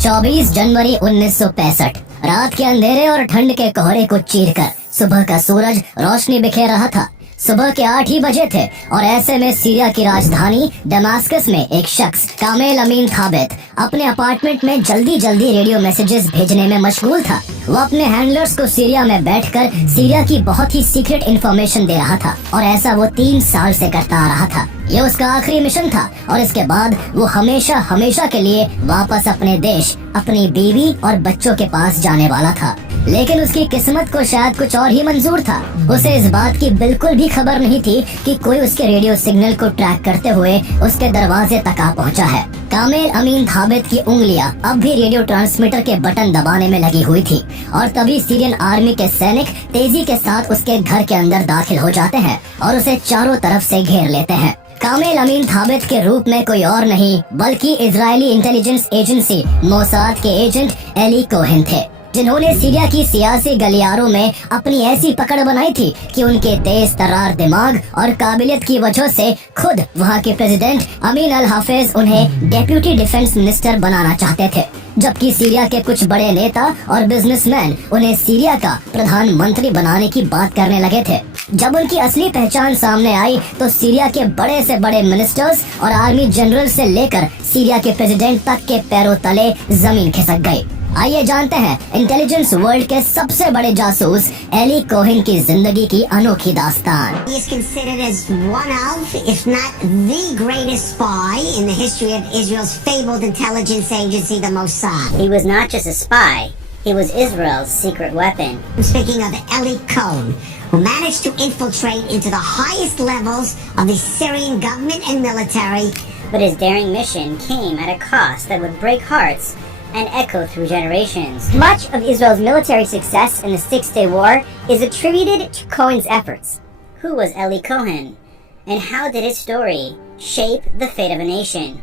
24 जनवरी 1965 रात के अंधेरे और ठंड के कोहरे को चीरकर सुबह का सूरज रोशनी बिखेर रहा था। सुबह के 8 ही बजे थे और ऐसे में सीरिया की राजधानी दमास्कस में एक शख्स कामेल अमीन थाबित अपने अपार्टमेंट में जल्दी जल्दी रेडियो मैसेजेस भेजने में मशगूल था। वो अपने हैंडलर्स को सीरिया में बैठकर सीरिया की बहुत ही सीक्रेट इंफॉर्मेशन दे रहा था और ऐसा वो 3 साल से करता आ रहा था। ये उसका आखिरी मिशन था और इसके बाद वो हमेशा हमेशा के लिए वापस अपने देश, अपनी बीवी और बच्चों के पास जाने वाला था। लेकिन उसकी किस्मत को शायद कुछ और ही मंजूर था। उसे इस बात की बिल्कुल भी खबर नहीं थी कि कोई उसके रेडियो सिग्नल को ट्रैक करते हुए उसके दरवाजे तक आ पहुंचा है। कामेल अमीन थाबित की उंगलियां अब भी रेडियो ट्रांसमीटर के बटन दबाने में लगी हुई थी और तभी सीरियन आर्मी के सैनिक तेजी के साथ उसके घर के अंदर दाखिल हो जाते हैं और उसे चारों तरफ से घेर लेते हैं। कामेल अमीन थाबित के रूप में कोई और नहीं बल्कि इजरायली इंटेलिजेंस एजेंसी मोसाद के एजेंट एली कोहेन थे, जिन्होंने सीरिया की सियासी गलियारों में अपनी ऐसी पकड़ बनाई थी कि उनके तेज तर्रार दिमाग और काबिलियत की वजह से खुद वहां के प्रेसिडेंट अमीन अल हाफिज उन्हें डेप्यूटी डिफेंस मिनिस्टर बनाना चाहते थे, जबकि सीरिया के कुछ बड़े नेता और बिजनेसमैन उन्हें सीरिया का प्रधानमंत्री बनाने की बात करने लगे थे। जब उनकी असली पहचान सामने आई तो सीरिया के बड़े से बड़े मिनिस्टर्स और आर्मी जनरल से लेकर सीरिया के प्रेसिडेंट तक के पैरों तले जमीन खिसक गई। आइए जानते हैं इंटेलिजेंस वर्ल्ड के सबसे बड़े जासूस एली कोहेन की जिंदगी की अनोखी दास्तान। He is considered as one of, if not the greatest spy in the history of Israel's fabled intelligence agency, the Mossad. He was not just a spy, he was Israel's secret weapon. I'm speaking of Eli Cohen, who managed to infiltrate into the highest levels of the Syrian government and military. But his daring mission came at a cost that would break hearts and echo through generations. Much of Israel's military success in the Six-Day War is attributed to Cohen's efforts. Who was Eli Cohen, and how did his story shape the fate of a nation?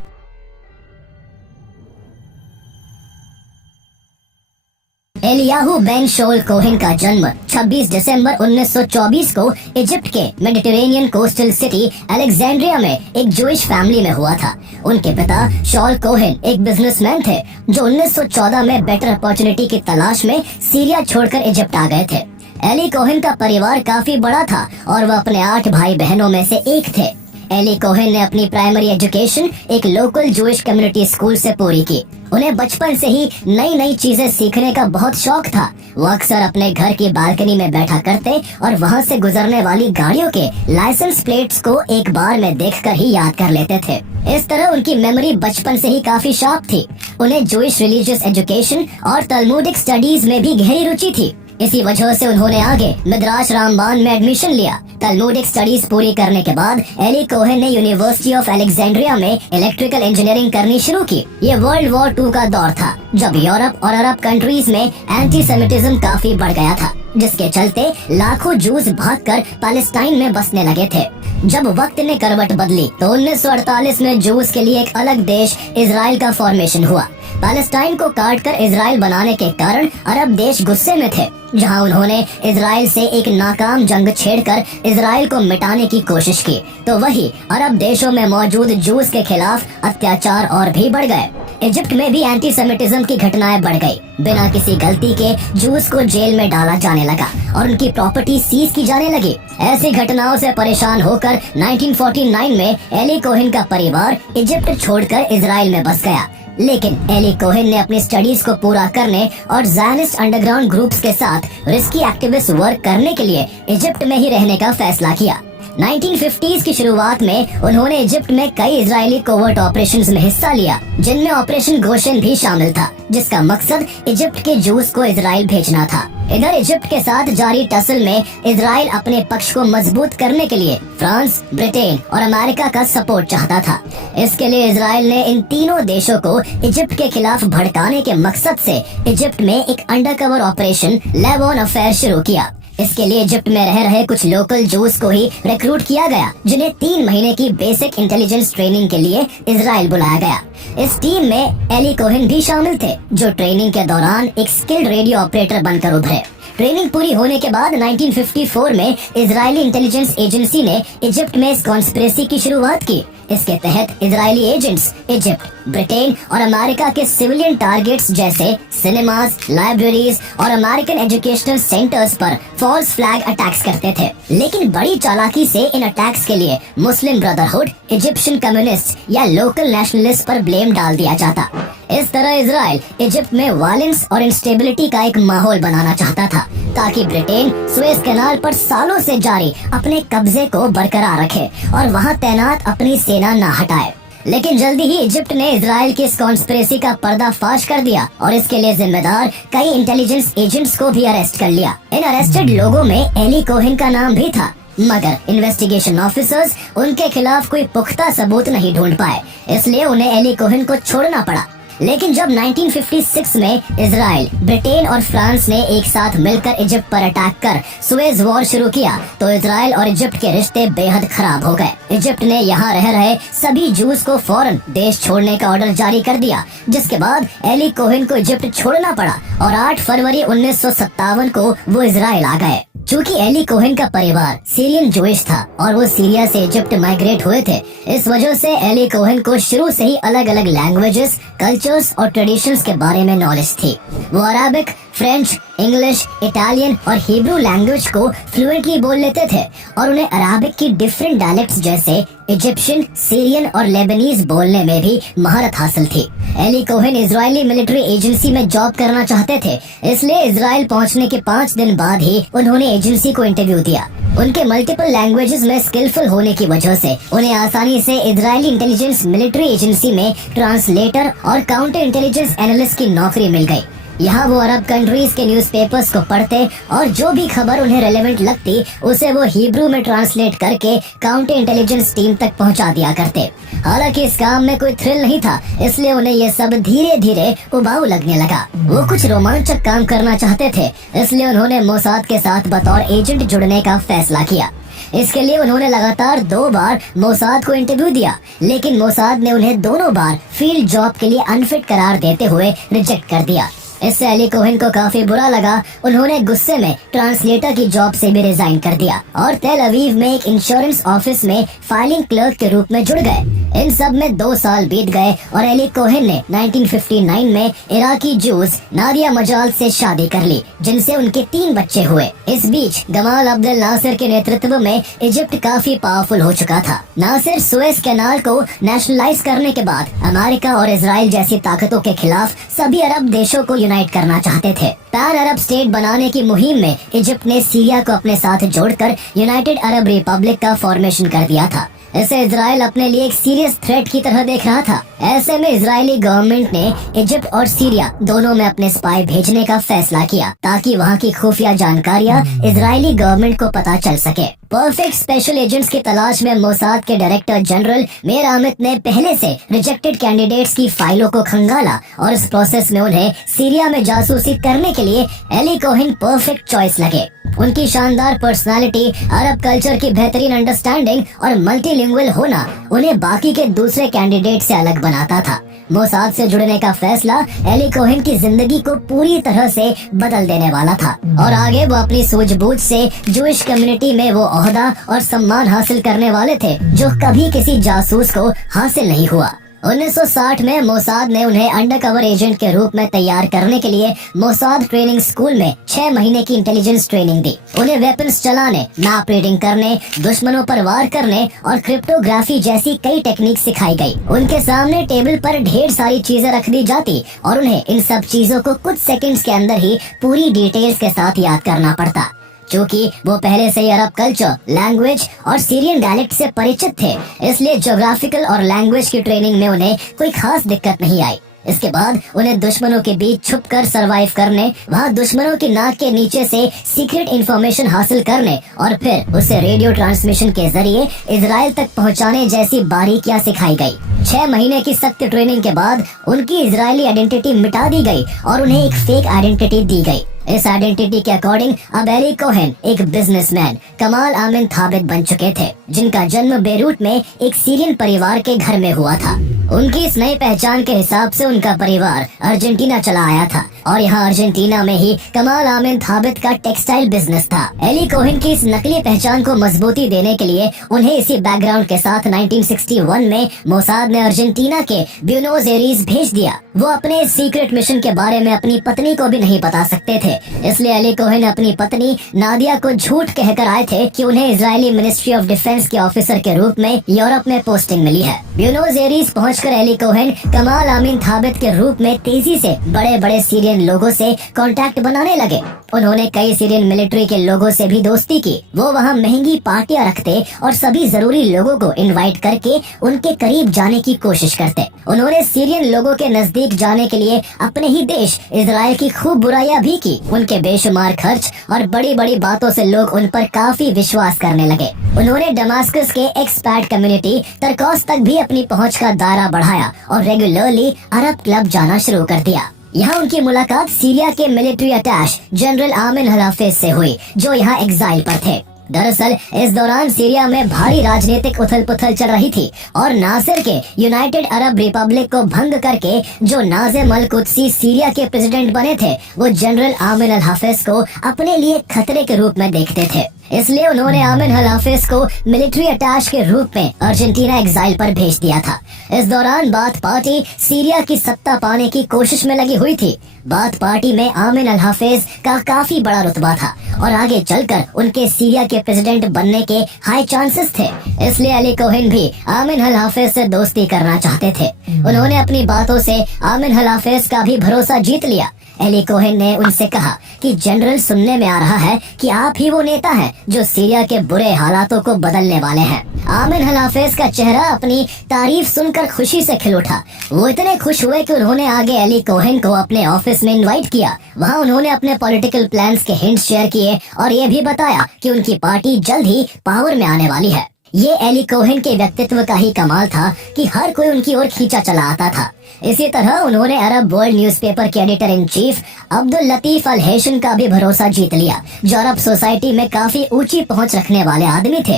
Eliyahu Ben Shaul Cohen का जन्म 26 दिसंबर 1924 को Egypt के Mediterranean coastal city Alexandria में एक Jewish family में हुआ था। उनके पिता शोल कोहेन एक बिजनेसमैन थे जो 1914 में बेटर अपॉर्चुनिटी की तलाश में सीरिया छोड़कर इजिप्ट आ गए थे। एली कोहेन का परिवार काफी बड़ा था और वह अपने 8 भाई बहनों में से एक थे। एली कोहेन ने अपनी प्राइमरी एजुकेशन एक लोकल जूइश कम्युनिटी स्कूल से पूरी की। उन्हें बचपन से ही नई नई चीजें सीखने का बहुत शौक था। वो अक्सर अपने घर की बालकनी में बैठा करते और वहाँ से गुजरने वाली गाड़ियों के लाइसेंस प्लेट्स को एक बार में देखकर ही याद कर लेते थे। इस तरह उनकी मेमोरी बचपन से ही काफी शार्प थी। उन्हें जूइश रिलीजियस एजुकेशन और तलमुडिक स्टडीज में भी गहरी रुचि थी। इसी वजह से उन्होंने आगे मिद्राश रामबान में एडमिशन लिया। तलमुडिक स्टडीज पूरी करने के बाद एली कोहेन ने यूनिवर्सिटी ऑफ अलेक्जेंड्रिया में इलेक्ट्रिकल इंजीनियरिंग करनी शुरू की। ये वर्ल्ड वॉर 2 का दौर था जब यूरोप और अरब कंट्रीज में एंटीसेमिटिज्म काफी बढ़ गया था, जिसके चलते लाखों जूस भागकर पैलेस्टाइन में बसने लगे थे। जब वक्त ने करवट बदली तो 1948 में जूस के लिए एक अलग देश इजराइल का फॉर्मेशन हुआ। पैलेस्टाइन को काटकर इजराइल बनाने के कारण अरब देश गुस्से में थे, जहां उन्होंने इजराइल से एक नाकाम जंग छेड़कर इजराइल को मिटाने की कोशिश की, तो वही अरब देशों में मौजूद जूस के खिलाफ अत्याचार और भी बढ़ गए। इजिप्ट में भी एंटीसेमिटिज्म की घटनाएं बढ़ गई। बिना किसी गलती के जूस को जेल में डाला जाने लगा और उनकी प्रॉपर्टी सीज की जाने लगी। ऐसी घटनाओं से परेशान होकर 1949 में एली कोहेन का परिवार इजिप्ट छोड़कर इजराइल में बस गया। लेकिन एली कोहेन ने अपनी स्टडीज को पूरा करने और ज़ायनिस्ट अंडरग्राउंड ग्रुप्स के साथ रिस्की एक्टिविस्ट वर्क करने के लिए इजिप्ट में ही रहने का फैसला किया। 1950s की शुरुआत में उन्होंने इजिप्ट में कई इजरायली कोवर्ट ऑपरेशंस में हिस्सा लिया, जिनमें ऑपरेशन गोशन भी शामिल था, जिसका मकसद इजिप्ट के जूस को इजराइल भेजना था। इधर इजिप्ट के साथ जारी टसल में इजराइल अपने पक्ष को मजबूत करने के लिए फ्रांस, ब्रिटेन और अमेरिका का सपोर्ट चाहता था। इसके लिए इजराइल ने इन तीनों देशों को इजिप्ट के खिलाफ भड़काने के मकसद से इजिप्ट में एक अंडरकवर ऑपरेशन लेवॉन अफेयर शुरू किया। इसके लिए इजिप्ट में रह रहे कुछ लोकल जूस को ही रिक्रूट किया गया, जिन्हें 3 महीने की बेसिक इंटेलिजेंस ट्रेनिंग के लिए इजराइल बुलाया गया। इस टीम में एली कोहेन भी शामिल थे, जो ट्रेनिंग के दौरान एक स्किल्ड रेडियो ऑपरेटर बनकर उभरे। ट्रेनिंग पूरी होने के बाद 1954 में इजरायली इंटेलिजेंस एजेंसी ने इजिप्ट में इस कॉन्स्पिरेसी की शुरुआत की, इसके तहत इजरायली एजेंट्स इजिप्ट, ब्रिटेन और अमेरिका के सिविलियन टारगेट्स जैसे सिनेमाज, लाइब्रेरीज और अमेरिकन एजुकेशनल सेंटर्स पर फॉल्स फ्लैग अटैक्स करते थे। लेकिन बड़ी चालाकी से इन अटैक्स के लिए मुस्लिम ब्रदरहुड, इजिप्शियन कम्युनिस्ट या लोकल नेशनलिस्ट पर ब्लेम डाल दिया जाता। इस तरह इजराइल इजिप्ट में वायलेंस और इंस्टेबिलिटी का एक माहौल बनाना चाहता था ताकि ब्रिटेन सुएज कैनाल पर सालों से जारी अपने कब्जे को बरकरार रखे और वहां तैनात अपनी सेना न हटाए। लेकिन जल्दी ही इजिप्ट ने इजराइल की इस कॉन्स्पिरेसी का पर्दाफाश कर दिया और इसके लिए जिम्मेदार कई इंटेलिजेंस एजेंट्स को भी अरेस्ट कर लिया। इन अरेस्टेड लोगों में एली कोहेन का नाम भी था, मगर इन्वेस्टिगेशन ऑफिसर्स उनके खिलाफ कोई पुख्ता सबूत नहीं ढूंढ पाए, इसलिए उन्हें एली कोहेन को छोड़ना पड़ा। लेकिन जब 1956 में इजराइल, ब्रिटेन और फ्रांस ने एक साथ मिलकर इजिप्ट पर अटैक कर सुएज वॉर शुरू किया तो इजराइल और इजिप्ट के रिश्ते बेहद खराब हो गए। इजिप्ट ने यहाँ रह रहे सभी जूस को फौरन देश छोड़ने का ऑर्डर जारी कर दिया, जिसके बाद एली कोहेन को इजिप्ट छोड़ना पड़ा और 8 फरवरी 1957 को वो इजराइल आ गए। चूँकि एली कोहेन का परिवार सीरियन जूइश था और वो सीरिया से इजिप्ट माइग्रेट हुए थे, इस वजह से एली कोहेन को शुरू से ही अलग अलग लैंग्वेजेस, कल्चर्स और ट्रेडिशंस के बारे में नॉलेज थी। वो अरबिक, फ्रेंच, इंग्लिश, इटालियन और हिब्रू लैंग्वेज को फ्लुएंटली बोल लेते थे और उन्हें अरबिक की डिफरेंट डायलेक्ट्स जैसे इजिप्शियन, सीरियन और लेबनीज बोलने में भी महारत हासिल थी। Eli Cohen Israeli military agency में जॉब करना चाहते थे, इसलिए इजराइल पहुंचने के 5 दिन बाद ही उन्होंने एजेंसी को इंटरव्यू दिया। उनके मल्टीपल लैंग्वेजेस में स्किलफुल होने की वजह से उन्हें आसानी से इजरायली इंटेलिजेंस मिलिट्री एजेंसी में ट्रांसलेटर और काउंटर इंटेलिजेंस एनालिस्ट की नौकरी मिल गई। यहाँ वो अरब कंट्रीज के न्यूज़पेपर्स को पढ़ते और जो भी खबर उन्हें रेलेवेंट लगती उसे वो हिब्रू में ट्रांसलेट करके काउंटर इंटेलिजेंस टीम तक पहुँचा दिया करते। हालांकि इस काम में कोई थ्रिल नहीं था, इसलिए उन्हें ये सब धीरे धीरे उबाऊ लगने लगा। वो कुछ रोमांचक काम करना चाहते थे, इसलिए उन्होंने मोसाद के साथ बतौर एजेंट जुड़ने का फैसला किया। इसके लिए उन्होंने लगातार 2 बार मोसाद को इंटरव्यू दिया, लेकिन मोसाद ने उन्हें दोनों बार फील्ड जॉब के लिए अनफिट करार देते हुए रिजेक्ट कर दिया। इससे एली कोहेन को काफी बुरा लगा। उन्होंने गुस्से में ट्रांसलेटर की जॉब से भी रिजाइन कर दिया और तेल अवीव में एक इंश्योरेंस ऑफिस में फाइलिंग क्लर्क के रूप में जुड़ गए। इन सब में 2 साल बीत गए और एली कोहेन ने 1959 में इराकी जूस नादिया मजाल से शादी कर ली, जिनसे उनके 3 बच्चे हुए। इस बीच गमाल अब्देल नासिर के नेतृत्व में इजिप्ट काफी पावरफुल हो चुका था। नासिर सुएज कैनाल को नेशनलाइज करने के बाद अमेरिका और इजराइल जैसी ताकतों के खिलाफ सभी अरब देशों को यूनाइट करना चाहते थे। पैन अरब स्टेट बनाने की मुहिम में इजिप्ट ने सीरिया को अपने साथ जोड़कर यूनाइटेड अरब रिपब्लिक का फॉर्मेशन कर दिया था। इसे इजराइल अपने लिए एक सीरियस थ्रेट की तरह देख रहा था। ऐसे में इजरायली गवर्नमेंट ने इजिप्ट और सीरिया दोनों में अपने स्पाई भेजने का फैसला किया ताकि वहाँ की खुफिया जानकारियाँ इजरायली गवर्नमेंट को पता चल सके। परफेक्ट स्पेशल एजेंट्स की तलाश में मोसाद के डायरेक्टर जनरल मेर आमिद ने पहले से रिजेक्टेड कैंडिडेट्स की फाइलों को खंगाला और इस प्रोसेस में उन्हें सीरिया में जासूसी करने के लिए एली कोहेन परफेक्ट चॉइस लगे। उनकी शानदार पर्सनालिटी, अरब कल्चर की बेहतरीन अंडरस्टैंडिंग और मल्टीलिंगुअल होना उन्हें बाकी के दूसरे कैंडिडेट से अलग बनाता था। मोसाद से जुड़ने का फैसला एली कोहेन की जिंदगी को पूरी तरह से बदल देने वाला था और आगे वो अपनी सूझबूझ से जूइश कम्युनिटी में वो ओहदा और सम्मान हासिल करने वाले थे जो कभी किसी जासूस को हासिल नहीं हुआ। 1960 में मोसाद ने उन्हें अंडरकवर एजेंट के रूप में तैयार करने के लिए मोसाद ट्रेनिंग स्कूल में 6 महीने की इंटेलिजेंस ट्रेनिंग दी। उन्हें वेपन्स चलाने, मैप रीडिंग करने, दुश्मनों पर वार करने और क्रिप्टोग्राफी जैसी कई टेक्निक सिखाई गई। उनके सामने टेबल पर ढेर सारी चीजें रख दी जाती और उन्हें इन सब चीजों को कुछ सेकंड्स के अंदर ही पूरी डिटेल्स के साथ याद करना पड़ता। चूँकि वो पहले से ही अरब कल्चर, लैंग्वेज और सीरियन डायलेक्ट से परिचित थे, इसलिए ज्योग्राफिकल और लैंग्वेज की ट्रेनिंग में उन्हें कोई खास दिक्कत नहीं आई। इसके बाद उन्हें दुश्मनों के बीच छुपकर सरवाइव करने, वहाँ दुश्मनों की नाक के नीचे से सीक्रेट इंफॉर्मेशन हासिल करने और फिर उसे रेडियो ट्रांसमिशन के जरिए इजराइल तक पहुँचाने जैसी बारीकियाँ सिखाई गई। 6 महीने की सख्त ट्रेनिंग के बाद उनकी इजरायली आइडेंटिटी मिटा दी गई और उन्हें एक फेक आइडेंटिटी दी गई। इस आइडेंटिटी के अकॉर्डिंग अब एली कोहेन एक बिजनेसमैन कमाल आमिन थाबित बन चुके थे, जिनका जन्म बेरूट में एक सीरियन परिवार के घर में हुआ था। उनकी इस नई पहचान के हिसाब से उनका परिवार अर्जेंटीना चला आया था और यहाँ अर्जेंटीना में ही कमाल आमिन थाबित का टेक्सटाइल बिजनेस था। एली कोहेन की इस नकली पहचान को मजबूती देने के लिए उन्हें इसी बैकग्राउंड के साथ 1961 में मोसाद ने अर्जेंटीना के ब्यूनोस एरीज भेज दिया। वो अपने सीक्रेट मिशन के बारे में अपनी पत्नी को भी नहीं बता सकते थे, इसलिए एली कोहेन अपनी पत्नी नादिया को झूठ कहकर आए थे कि उन्हें इजरायली मिनिस्ट्री ऑफ डिफेंस के ऑफिसर के रूप में यूरोप में पोस्टिंग मिली है। ब्यूनोस एरीज पहुंचकर एली कोहेन कमाल आमिन थाबित के रूप में तेजी से बड़े बड़े सीरियन लोगों से कांटेक्ट बनाने लगे। उन्होंने कई सीरियन मिलिट्री के लोगों से भी दोस्ती की। वो वहाँ महंगी पार्टियां रखते और सभी जरूरी लोगों को इनवाइट करके उनके करीब जाने की कोशिश करते। उन्होंने सीरियन लोगों के नजदीक जाने के लिए अपने ही देश इजराइल की खूब बुराइयां भी की। उनके बेशुमार खर्च और बड़ी बड़ी बातों से लोग उन पर काफी विश्वास करने लगे। उन्होंने दमास्कस के एक्सपैट कम्युनिटी तरकोस तक भी अपनी पहुंच का दायरा बढ़ाया और रेगुलरली अरब क्लब जाना शुरू कर दिया। यहाँ उनकी मुलाकात सीरिया के मिलिट्री अटैच जनरल आमिन हलाफेज से हुई, जो यहाँ एग्जाइल पर थे। दरअसल इस दौरान सीरिया में भारी राजनीतिक उथल पुथल चल रही थी और नासिर के यूनाइटेड अरब रिपब्लिक को भंग करके जो नाज़िम अल कुद्सी सीरिया के प्रेसिडेंट बने थे, वो जनरल आमिन अल हाफिज को अपने लिए खतरे के रूप में देखते थे। इसलिए उन्होंने आमिन अल हाफिज को मिलिट्री अटैच के रूप में अर्जेंटीना एग्जाइल पर भेज दिया था। इस दौरान बाथ पार्टी सीरिया की सत्ता पाने की कोशिश में लगी हुई थी। बाथ पार्टी में आमिन अल हाफिज का काफी बड़ा रुतबा था और आगे चलकर उनके सीरिया के प्रेसिडेंट बनने के हाई चांसेस थे। इसलिए एली कोहेन भी आमिन अल हाफिज से दोस्ती करना चाहते थे। उन्होंने अपनी बातों से आमिन अल हाफिज का भी भरोसा जीत लिया। एली कोहेन ने उनसे कहा कि जनरल, सुनने में आ रहा है कि आप ही वो नेता हैं जो सीरिया के बुरे हालातों को बदलने वाले हैं। आमिन अल हाफिज का चेहरा अपनी तारीफ सुनकर खुशी से खिल उठा। वो इतने खुश हुए कि उन्होंने आगे एली कोहेन को अपने ऑफिस में इनवाइट किया। वहाँ उन्होंने अपने पॉलिटिकल प्लान्स के हिंट्स शेयर किए और ये भी बताया कि उनकी पार्टी जल्द ही पावर में आने वाली है। ये एली कोहेन के व्यक्तित्व का ही कमाल था कि हर कोई उनकी ओर खींचा चला आता था। इसी तरह उन्होंने अरब वर्ल्ड न्यूज़पेपर के editor in chief Abdul Latif al Heshan का भी भरोसा जीत लिया, जो अरब सोसाइटी में काफी ऊंची पहुंच रखने वाले आदमी थे।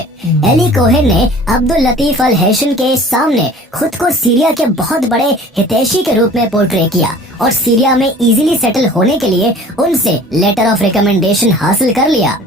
एली कोहेन ने अब्दुल लतीफ अल हेशन के सामने खुद को सीरिया के बहुत बड़े हितैषी के रूप में पोर्ट्रे किया और सीरिया में इजीली सेटल होने के लिए उनसे लेटर ऑफ रिकमेंडेशन हासिल कर लिया।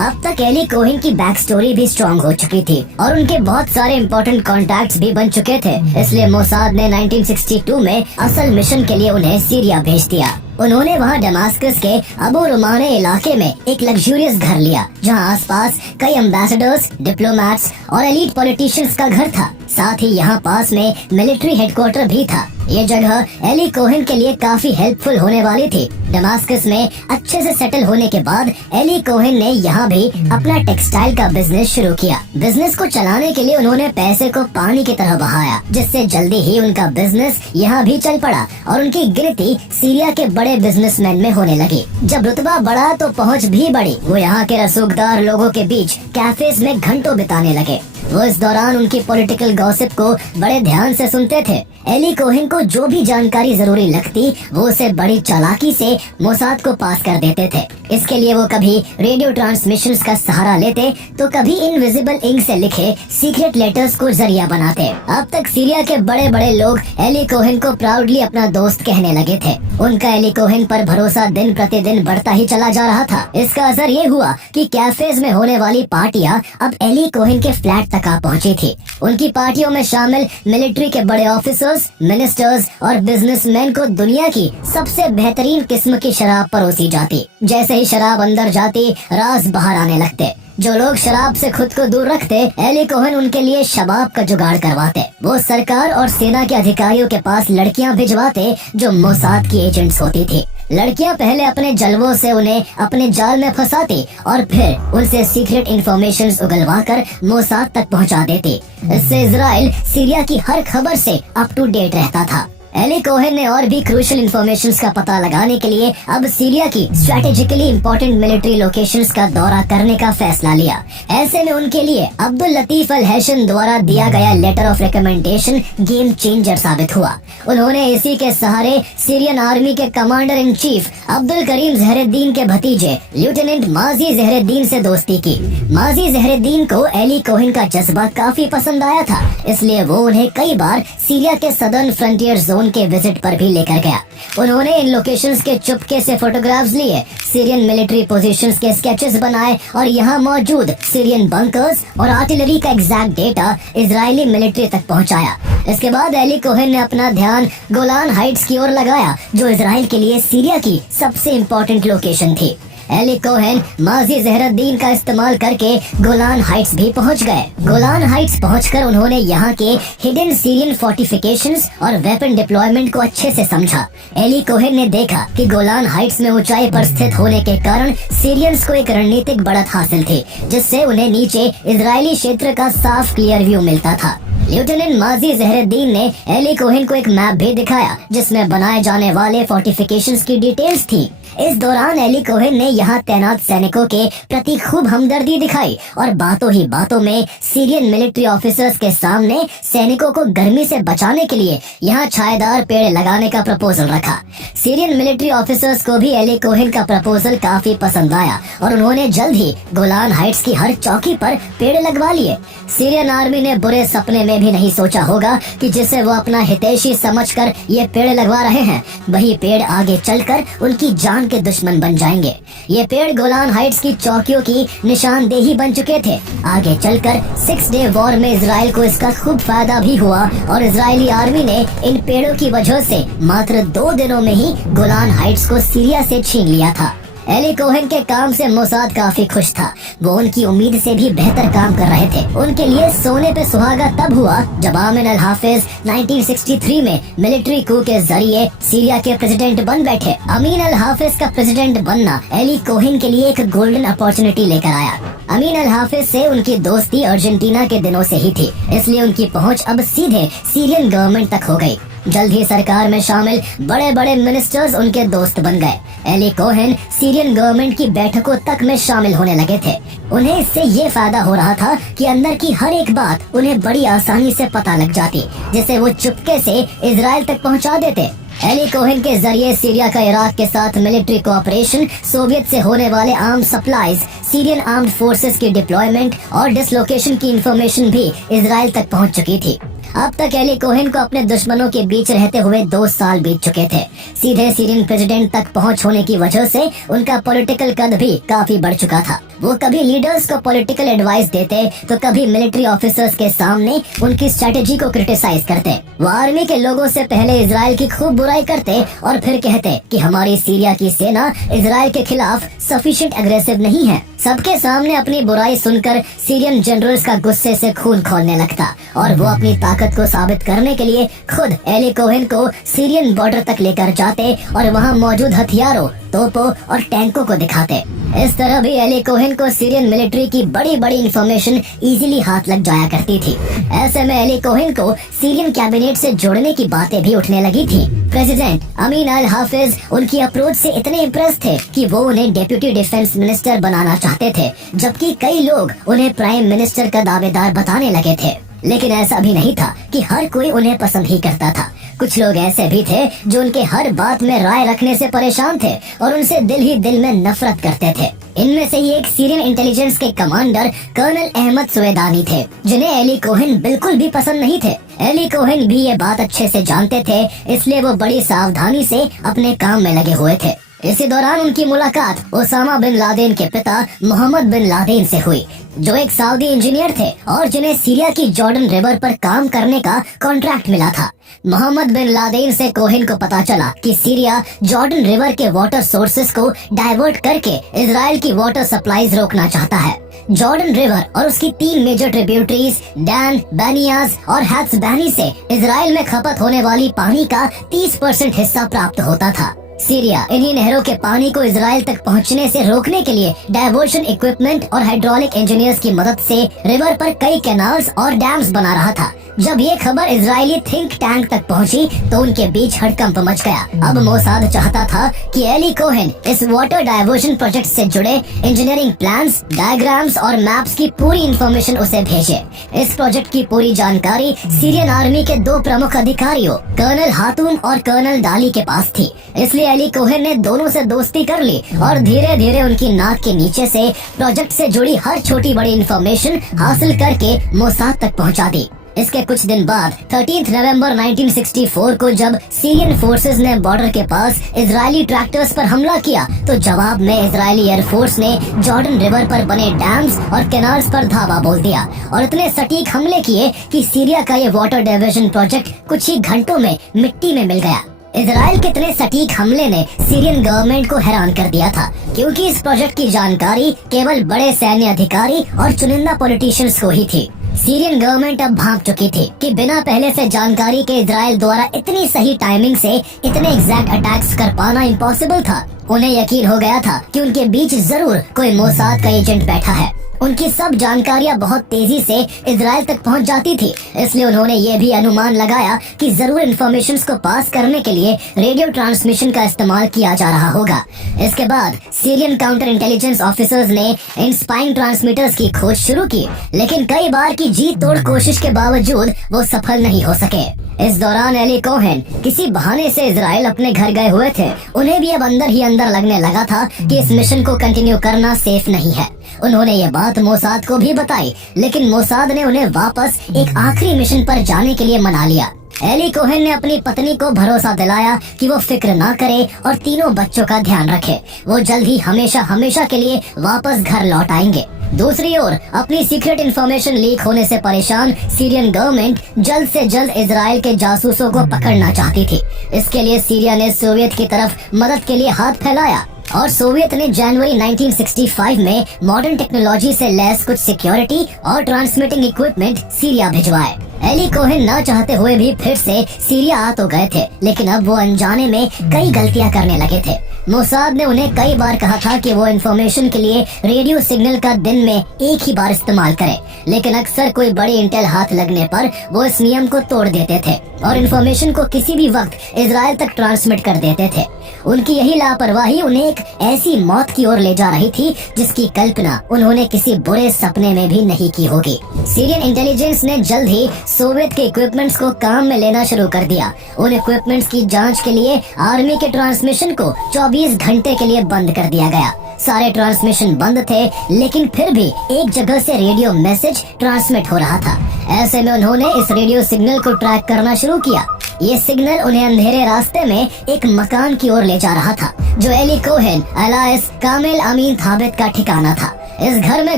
अब तक एली कोहेन की बैक स्टोरी भी स्ट्रॉन्ग हो चुकी थी और उनके बहुत सारे इम्पोर्टेंट कॉन्टैक्ट्स भी बन चुके थे। इसलिए मोसाद ने 1962 में असल मिशन के लिए उन्हें सीरिया भेज दिया। उन्होंने वहाँ दमास्कस के अबू रुमाने इलाके में एक लग्जूरियस घर लिया, जहाँ आसपास कई एम्बेसडर्स, डिप्लोमेट्स और एलीट पॉलिटिशियंस का घर था। साथ ही यहाँ पास में मिलिट्री हेडक्वार्टर भी था। ये जगह एली कोहेन के लिए काफी हेल्पफुल होने वाली थी। दमास्कस में अच्छे से सेटल होने के बाद एली कोहेन ने यहाँ भी अपना टेक्सटाइल का बिजनेस शुरू किया। बिजनेस को चलाने के लिए उन्होंने पैसे को पानी की तरह बहाया, जिससे जल्दी ही उनका बिजनेस यहाँ भी चल पड़ा और उनकी गिनती सीरिया के बड़े बिजनेसमैन में होने लगी। जब रुतबा बढ़ा तो पहुँच भी बढ़ी। वो यहाँ के रसूखदार लोगों के बीच कैफेज में घंटों बिताने लगे। वो इस दौरान उनकी पॉलिटिकल गॉसिप को बड़े ध्यान से सुनते थे। एली कोहेन को जो भी जानकारी जरूरी लगती वो उसे बड़ी चालाकी से मोसाद को पास कर देते थे। इसके लिए वो कभी रेडियो ट्रांसमिशंस का सहारा लेते तो कभी इनविजिबल इंक से लिखे सीक्रेट लेटर्स को जरिया बनाते। अब तक सीरिया के बड़े बड़े लोग एली कोहेन को प्राउडली अपना दोस्त कहने लगे थे। उनका एली कोहेन पर भरोसा दिन प्रतिदिन बढ़ता ही चला जा रहा था। इसका असर ये हुआ कि कैफेज में होने वाली पार्टियां अब एली कोहेन के फ्लैट तक आ पहुंची थी। उनकी पार्टियों में शामिल मिलिट्री के बड़े ऑफिसर्स, मिनिस्टर्स और बिजनेसमैन को दुनिया की सबसे बेहतरीन किस्म की शराब परोसी जाती। जैसे ही शराब अंदर जाती, राज बाहर आने लगते। जो लोग शराब से खुद को दूर रखते, एली कोहेन उनके लिए शबाब का जुगाड़ करवाते। वो सरकार और सेना के अधिकारियों के पास लड़कियां भिजवाते जो मोसाद की एजेंट्स होती थी। लड़कियां पहले अपने जलवों से उन्हें अपने जाल में फंसाती और फिर उनसे सीक्रेट इंफॉर्मेशन उगलवाकर मोसाद तक पहुंचा देती। इससे इजराइल सीरिया की हर खबर से अप टू डेट रहता था। एली कोहेन ने और भी क्रूशियल इंफॉर्मेशंस का पता लगाने के लिए अब सीरिया की स्ट्रेटेजिकली इंपॉर्टेंट मिलिट्री लोकेशंस का दौरा करने का फैसला लिया। ऐसे में उनके लिए अब्दुल लतीफ अल हैशन द्वारा दिया गया letter of recommendation game changer साबित हुआ। उन्होंने इसी के सहारे सीरियन आर्मी के commander in chief Abdul Karim Zahreddine के भतीजे लेफ्टिनेंट माजी ज़हरुद्दीन से दोस्ती की। माजी ज़हरुद्दीन को एली कोहेन का जज्बा काफी पसंद आया था, इसलिए वो उन्हें कई बार सीरिया के सदर्न फ्रंटियर जोन के विजिट पर भी लेकर गया। उन्होंने इन लोकेशंस के चुपके से फोटोग्राफ्स लिए, सीरियन मिलिट्री पोजीशंस के स्केचेस बनाए और यहाँ मौजूद सीरियन बंकर्स और आर्टिलरी का एग्जैक्ट डेटा इजरायली मिलिट्री तक पहुँचाया। इसके बाद एली कोहेन ने अपना ध्यान गोलान हाइट्स की ओर लगाया, जो इजराइल के लिए सीरिया की सबसे इम्पोर्टेंट लोकेशन थी। एली कोहेन माजी ज़हरुद्दीन का इस्तेमाल करके गोलान हाइट्स भी पहुंच गए। गोलान हाइट्स पहुंचकर उन्होंने यहाँ के हिडन सीरियन फोर्टिफिकेशंस और वेपन डिप्लॉयमेंट को अच्छे से समझा। एली कोहेन ने देखा कि गोलान हाइट्स में ऊंचाई पर स्थित होने के कारण सीरियंस को एक रणनीतिक बढ़त हासिल थी, जिससे उन्हें नीचे इजरायली क्षेत्र का साफ क्लियर व्यू मिलता था। लेफ्टिनेंट माजी ज़हरुद्दीन ने एली कोहेन को एक मैप भी दिखाया, जिसमें बनाए जाने वाले फोर्टिफिकेशंस की डिटेल्स थी। इस दौरान एली कोहेन ने यहाँ तैनात सैनिकों के प्रति खूब हमदर्दी दिखाई और बातों ही बातों में सीरियन मिलिट्री ऑफिसर्स के सामने सैनिकों को गर्मी से बचाने के लिए यहाँ छायादार पेड़ लगाने का प्रपोजल रखा। सीरियन मिलिट्री ऑफिसर्स को भी एली कोहेन का प्रपोजल काफी पसंद आया और उन्होंने जल्द ही गोलान हाइट्स की हर चौकी पर पेड़ लगवा लिए। सीरियन आर्मी ने बुरे सपने में भी नहीं सोचा होगा कि जिसे वो अपना हितैषी समझकर ये पेड़ लगवा रहे हैं, वही पेड़ आगे चलकर उनकी जान के दुश्मन बन जाएंगे। ये पेड़ गोलान हाइट्स की चौकियों की निशानदेही बन चुके थे। आगे चलकर 6 डे वॉर में इजराइल को इसका खूब फायदा भी हुआ और इजरायली आर्मी ने इन पेड़ों की वजह से मात्र 2 दिनों में ही गोलान हाइट्स को सीरिया से छीन लिया था। एली कोहेन के काम से मोसाद काफी खुश था। वो उनकी उम्मीद से भी बेहतर काम कर रहे थे। उनके लिए सोने पे सुहागा तब हुआ जब आमिन अल हाफिज 1963 में मिलिट्री कू के जरिए सीरिया के प्रेसिडेंट बन बैठे। अमीन अल हाफिज का प्रेसिडेंट बनना एली कोहेन के लिए एक गोल्डन अपॉर्चुनिटी लेकर आया। अमीन अल हाफिज से उनकी दोस्ती अर्जेंटीना के दिनों से ही थी, इसलिए उनकी पहुंच अब सीधे सीरियन गवर्नमेंट तक हो गई। जल्द ही सरकार में शामिल बड़े बड़े मिनिस्टर्स उनके दोस्त बन गए। एली कोहेन सीरियन गवर्नमेंट की बैठकों तक में शामिल होने लगे थे। उन्हें इससे ये फायदा हो रहा था कि अंदर की हर एक बात उन्हें बड़ी आसानी से पता लग जाती, जिसे वो चुपके से इजराइल तक पहुंचा देते। एली कोहेन के जरिए सीरिया का इराक के साथ मिलिट्री कोऑपरेशन, सोवियत से होने वाले arm supplies, Syrian armed forces की डिप्लॉयमेंट और डिसलोकेशन की इंफॉर्मेशन भी इजराइल तक पहुंच चुकी थी। अब तक एली कोहेन को अपने दुश्मनों के बीच रहते हुए 2 साल बीत चुके थे। सीधे सीरियन प्रेसिडेंट तक पहुंच होने की वजह से उनका पॉलिटिकल कद भी काफी बढ़ चुका था। वो कभी लीडर्स को पॉलिटिकल एडवाइस देते तो कभी मिलिट्री ऑफिसर्स के सामने उनकी स्ट्रेटेजी को क्रिटिसाइज करते। वो आर्मी के लोगों से पहले इजराइल की खूब बुराई करते और फिर कहते कि हमारी सीरिया की सेना इजराइल के खिलाफ सफिशिएंट अग्रेसिव नहीं है। सबके सामने अपनी बुराई सुनकर सीरियन जनरल्स का गुस्से से खून खौलने लगता और वो अपनी ताकत को साबित करने के लिए खुद एली कोहेन को सीरियन बॉर्डर तक लेकर जाते और वहाँ मौजूद हथियारों, तोपों और टैंकों को दिखाते। इस तरह भी एली कोहेन को सीरियन मिलिट्री की बड़ी बड़ी इंफॉर्मेशन इजीली हाथ लग जाया करती थी। ऐसे में एली कोहेन को सीरियन कैबिनेट से जोड़ने की बातें भी उठने लगी थी। प्रेसिडेंट अमीन अल हाफिज उनकी अप्रोच से इतने इम्प्रेस थे कि वो उन्हें डेप्यूटी डिफेंस मिनिस्टर बनाना चाहते थे, जबकि कई लोग उन्हें प्राइम मिनिस्टर का दावेदार बताने लगे थे। लेकिन ऐसा भी नहीं था कि हर कोई उन्हें पसंद ही करता था। कुछ लोग ऐसे भी थे जो उनके हर बात में राय रखने से परेशान थे और उनसे दिल ही दिल में नफरत करते थे। इनमें से ही एक सीरियन इंटेलिजेंस के कमांडर कर्नल अहमद सुवेदानी थे, जिन्हें एली कोहेन बिल्कुल भी पसंद नहीं थे। एली कोहेन भी ये बात अच्छे से जानते थे, इसलिए वो बड़ी सावधानी से अपने काम में लगे हुए थे। इसी दौरान उनकी मुलाकात ओसामा बिन लादेन के पिता मोहम्मद बिन लादेन से हुई, जो एक सऊदी इंजीनियर थे और जिन्हें सीरिया की जॉर्डन रिवर पर काम करने का कॉन्ट्रैक्ट मिला था। मोहम्मद बिन लादेन से कोहेन को पता चला कि सीरिया जॉर्डन रिवर के वाटर सोर्सेस को डाइवर्ट करके इजराइल की वाटर सप्लाईज रोकना चाहता है। जॉर्डन रिवर और उसकी 3 मेजर ट्रिब्यूटरीज डैन, बेनियाज और हैत्सबैनी से इजराइल में खपत होने वाली पानी का 30% हिस्सा प्राप्त होता था। सीरिया इन्हीं नहरों के पानी को इजराइल तक पहुंचने से रोकने के लिए डाइवर्शन इक्विपमेंट और हाइड्रोलिक इंजीनियर्स की मदद से रिवर पर कई कैनाल्स और डैम्स बना रहा था। जब ये खबर इजरायली थिंक टैंक तक पहुंची तो उनके बीच हड़कंप मच गया। अब मोसाद चाहता था कि एली कोहेन इस वाटर डाइवर्जन प्रोजेक्ट से जुड़े इंजीनियरिंग प्लान्स, डायग्राम्स और मैप्स की पूरी इंफॉर्मेशन उसे भेजे। इस प्रोजेक्ट की पूरी जानकारी सीरियन आर्मी के दो प्रमुख अधिकारियों कर्नल हातूम और कर्नल डाली के पास थी। इसलिए एली कोहेन ने दोनों से दोस्ती कर ली और धीरे धीरे उनकी नाक के नीचे से प्रोजेक्ट से जुड़ी हर छोटी बड़ी इंफॉर्मेशन हासिल करके मोसाद तक पहुंचा दी। इसके कुछ दिन बाद 13 नवंबर 1964 को जब सीरियन फोर्सेस ने बॉर्डर के पास इजरायली ट्रैक्टर्स पर हमला किया तो जवाब में इजरायली एयरफोर्स ने जॉर्डन रिवर पर बने डैम्स और कैनाल्स पर धावा बोल दिया और इतने सटीक हमले किए कि सीरिया का ये वाटर डाइवर्जन प्रोजेक्ट कुछ ही घंटों में मिट्टी में मिल गया। इजराइल के इतने सटीक हमले ने सीरियन गवर्नमेंट को हैरान कर दिया था, क्योंकि इस प्रोजेक्ट की जानकारी केवल बड़े सैन्य अधिकारी और चुनिंदा पॉलिटिशियंस को ही थी। सीरियन गवर्नमेंट अब भांप चुकी थी कि बिना पहले से जानकारी के इजराइल द्वारा इतनी सही टाइमिंग से इतने एग्जैक्ट अटैक्स कर पाना इम्पॉसिबल था। उन्हें यकीन हो गया था कि उनके बीच जरूर कोई मोसाद का एजेंट बैठा है। उनकी सब जानकारियां बहुत तेजी से इजराइल तक पहुंच जाती थी, इसलिए उन्होंने ये भी अनुमान लगाया कि जरूर इन्फॉर्मेशंस को पास करने के लिए रेडियो ट्रांसमिशन का इस्तेमाल किया जा रहा होगा। इसके बाद सीरियन काउंटर इंटेलिजेंस ऑफिसर्स ने इन स्पाइंग ट्रांसमीटर्स की खोज शुरू की, लेकिन कई बार की जी तोड़ कोशिश के बावजूद वो सफल नहीं हो सके। इस दौरान एली कोहेन किसी बहाने से इजराइल अपने घर गए हुए थे। उन्हें भी अब अंदर ही अंदर लगने लगा था कि इस मिशन को कंटिन्यू करना सेफ नहीं है। उन्होंने ये बात मोसाद को भी बताई, लेकिन मोसाद ने उन्हें वापस एक आखिरी मिशन पर जाने के लिए मना लिया। एली कोहेन ने अपनी पत्नी को भरोसा दिलाया कि वो फिक्र ना करे और तीनों बच्चों का ध्यान रखे। वो जल्द ही हमेशा हमेशा के लिए वापस घर लौट आएंगे। दूसरी ओर अपनी सीक्रेट इंफॉर्मेशन लीक होने से परेशान सीरियन गवर्नमेंट जल्द से जल्द इजराइल के जासूसों को पकड़ना चाहती थी। इसके लिए सीरिया ने सोवियत की तरफ मदद के लिए हाथ फैलाया और सोवियत ने जनवरी 1965 में मॉडर्न टेक्नोलॉजी से लैस कुछ सिक्योरिटी और ट्रांसमिटिंग इक्विपमेंट सीरिया भिजवाए। एली कोहेन ना चाहते हुए भी फिर से सीरिया आ तो गए थे, लेकिन अब वो अनजाने में कई गलतियां करने लगे थे। मोसाद ने उन्हें कई बार कहा था कि वो इन्फॉर्मेशन के लिए रेडियो सिग्नल का दिन में एक ही बार इस्तेमाल करें, लेकिन अक्सर कोई बड़ी इंटेल हाथ लगने पर वो इस नियम को तोड़ देते थे और इन्फॉर्मेशन को किसी भी वक्त इजराइल तक ट्रांसमिट कर देते थे। उनकी यही लापरवाही उन्हें एक ऐसी मौत की ओर ले जा रही थी जिसकी कल्पना उन्होंने किसी बुरे सपने में भी नहीं की होगी। सीरियन इंटेलिजेंस ने जल्द ही सोवियत के इक्विपमेंट्स को काम में लेना शुरू कर दिया। उन इक्विपमेंट्स की जांच के लिए आर्मी के ट्रांसमिशन को 24 घंटे के लिए बंद कर दिया गया। सारे ट्रांसमिशन बंद थे, लेकिन फिर भी एक जगह से रेडियो मैसेज ट्रांसमिट हो रहा था। ऐसे में उन्होंने इस रेडियो सिग्नल को ट्रैक करना शुरू किया। ये सिग्नल उन्हें अंधेरे रास्ते में एक मकान की ओर ले जा रहा था, जो एली कोहेन अलाइस कामिल अमीन थाबित का ठिकाना था। इस घर में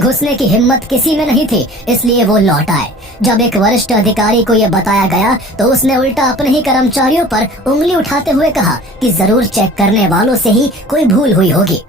घुसने की हिम्मत किसी में नहीं थी, इसलिए वो लौट आए। जब एक वरिष्ठ अधिकारी को यह बताया गया तो उसने उल्टा अपने ही कर्मचारियों पर उंगली उठाते हुए कहा कि जरूर चेक करने वालों से ही कोई भूल हुई होगी।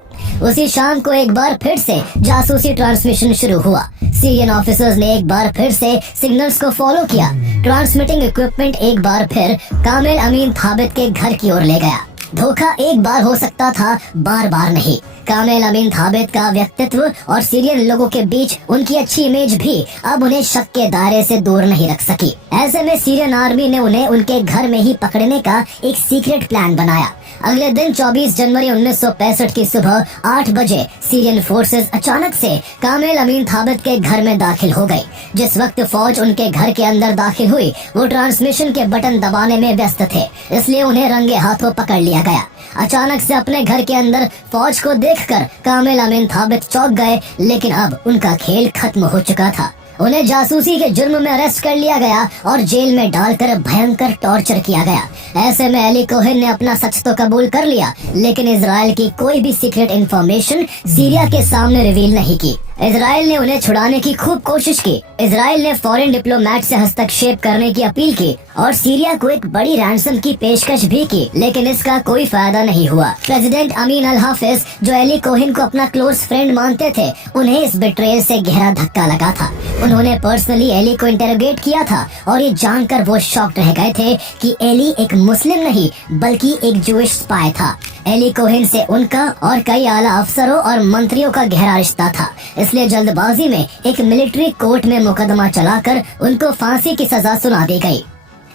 उसी शाम को एक बार फिर से जासूसी ट्रांसमिशन शुरू हुआ। सीरियन ऑफिसर्स ने एक बार फिर से सिग्नल्स को फॉलो किया। ट्रांसमिटिंग इक्विपमेंट एक बार फिर कामिल अमीन थाबित के घर की ओर ले गया। धोखा एक बार हो सकता था, बार बार नहीं। कामिल अमीन थाबित का व्यक्तित्व और सीरियन लोगों के बीच उनकी अच्छी इमेज भी अब उन्हें शक के दायरे से दूर नहीं रख सकी। ऐसे में सीरियन आर्मी ने उन्हें उनके घर में ही पकड़ने का एक सीक्रेट प्लान बनाया। अगले दिन 24 जनवरी 1965 की सुबह 8 बजे सीरियन फोर्सेस अचानक से कामिल अमीन थाबित के घर में दाखिल हो गई। जिस वक्त फौज उनके घर के अंदर दाखिल हुई, वो ट्रांसमिशन के बटन दबाने में व्यस्त थे, इसलिए उन्हें रंगे हाथों पकड़ लिया गया। अचानक से अपने घर के अंदर फौज को देखकर कामिल अमीन थाबित चौंक गए, लेकिन अब उनका खेल खत्म हो चुका था। उन्हें जासूसी के जुर्म में अरेस्ट कर लिया गया और जेल में डालकर भयंकर टॉर्चर किया गया। ऐसे में एली कोहेन ने अपना सच तो कबूल कर लिया, लेकिन इजराइल की कोई भी सीक्रेट इंफॉर्मेशन सीरिया के सामने रिवील नहीं की। इजराइल ने उन्हें छुड़ाने की खूब कोशिश की। इजराइल ने फॉरेन डिप्लोमेट से हस्तक्षेप करने की अपील की और सीरिया को एक बड़ी रैंसम की पेशकश भी की, लेकिन इसका कोई फायदा नहीं हुआ। प्रेसिडेंट अमीन अल हाफिज, जो एली कोहेन को अपना क्लोज फ्रेंड मानते थे, उन्हें इस बिट्रेयल से गहरा धक्का लगा था। उन्होंने पर्सनली एली को इंटेरोगेट किया था और ये जानकर वो शॉक्ड रह गए थे कि एली एक मुस्लिम नहीं बल्कि एक जूइश स्पाई था। एली कोहेन से उनका और कई आला अफसरों और मंत्रियों का गहरा रिश्ता था, इसलिए जल्दबाजी में एक मिलिट्री कोर्ट में मुकदमा चलाकर उनको फांसी की सजा सुना दी गई।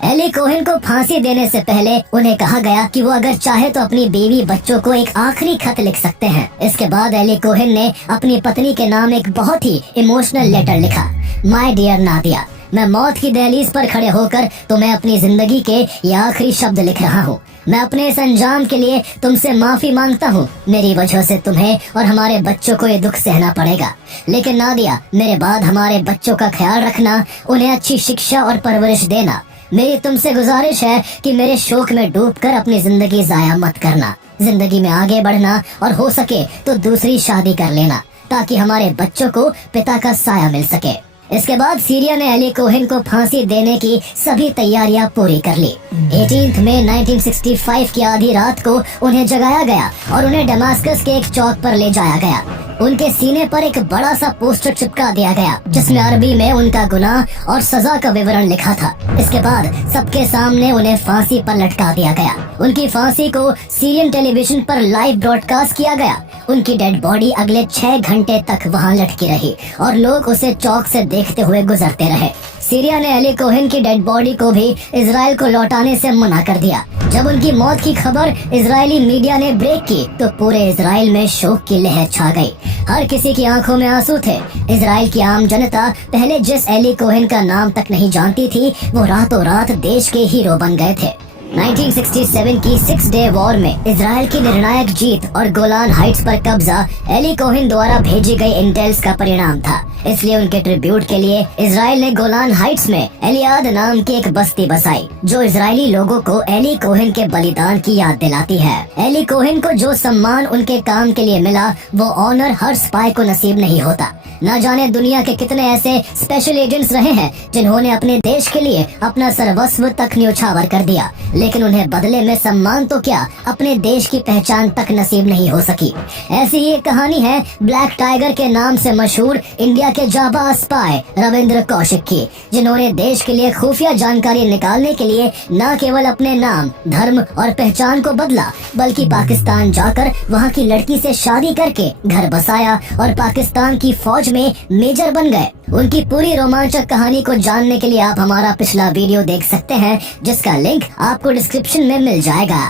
एली कोहेन को फांसी देने से पहले उन्हें कहा गया कि वो अगर चाहे तो अपनी बीवी बच्चों को एक आखिरी खत लिख सकते हैं। इसके बाद एली कोहेन ने अपनी पत्नी के नाम एक बहुत ही इमोशनल लेटर लिखा। माय डियर नादिया, मैं मौत की दहलीज पर खड़े होकर तुम्हें अपनी जिंदगी के ये आखिरी शब्द लिख रहा हूँ। मैं अपने इस अंजाम के लिए तुमसे माफी मांगता हूँ। मेरी वजह से तुम्हें और हमारे बच्चों को ये दुख सहना पड़ेगा, लेकिन नादिया, मेरे बाद हमारे बच्चों का ख्याल रखना, उन्हें अच्छी शिक्षा और परवरिश देना। मेरी तुमसे गुजारिश है कि मेरे शोक में डूबकर अपनी जिंदगी जाया मत करना। जिंदगी में आगे बढ़ना और हो सके तो दूसरी शादी कर लेना, ताकि हमारे बच्चों को पिता का साया मिल सके। इसके बाद सीरिया ने एली कोहेन को फांसी देने की सभी तैयारियां पूरी कर ली। 18 मई 1965 की आधी रात को उन्हें जगाया गया और उन्हें डमास्कस के एक चौक पर ले जाया गया। उनके सीने पर एक बड़ा सा पोस्टर चिपका दिया गया, जिसमें अरबी में उनका गुनाह और सजा का विवरण लिखा था। इसके बाद सबके सामने उन्हें फांसी पर लटका दिया गया। उनकी फांसी को सीरियन टेलीविजन पर लाइव ब्रॉडकास्ट किया गया। उनकी डेड बॉडी अगले 6 घंटे तक वहां लटकी रही और लोग उसे चौक से देखते हुए गुजरते रहे। सीरिया ने एली कोहेन की डेड बॉडी को भी इजराइल को लौटाने से मना कर दिया। जब उनकी मौत की खबर इजरायली मीडिया ने ब्रेक की तो पूरे इजराइल में शोक की लहर छा गई। हर किसी की आंखों में आंसू थे। इजराइल की आम जनता पहले जिस एली कोहेन का नाम तक नहीं जानती थी, वो रातों रात देश के हीरो बन गए थे। 1967 की 6 डे वॉर में इजराइल की निर्णायक जीत और गोलान हाइट्स पर कब्जा एली कोहेन द्वारा भेजी गई इंटेल्स का परिणाम था। इसलिए उनके ट्रिब्यूट के लिए इजराइल ने गोलान हाइट्स में एलियाद नाम की एक बस्ती बसाई, जो इजरायली लोगों को एली कोहेन के बलिदान की याद दिलाती है। एली कोहेन को जो सम्मान उनके काम के लिए मिला, वो ऑनर हर स्पाई को नसीब नहीं होता। न जाने दुनिया के कितने ऐसे स्पेशल एजेंट्स रहे हैं जिन्होंने अपने देश के लिए अपना सर्वस्व तक न्योछावर कर दिया, लेकिन उन्हें बदले में सम्मान तो क्या, अपने देश की पहचान तक नसीब नहीं हो सकी। ऐसी ही एक कहानी है ब्लैक टाइगर के नाम से मशहूर इंडिया के जाबाज स्पाई रविंद्र कौशिक की, जिन्होंने देश के लिए खुफिया जानकारी निकालने के लिए न केवल अपने नाम, धर्म और पहचान को बदला, बल्कि पाकिस्तान जाकर वहाँ की लड़की से शादी करके घर बसाया और पाकिस्तान की फौज में मेजर बन गए। उनकी पूरी रोमांचक कहानी को जानने के लिए आप हमारा पिछला वीडियो देख सकते हैं, जिसका लिंक आपको डिस्क्रिप्शन में मिल जाएगा।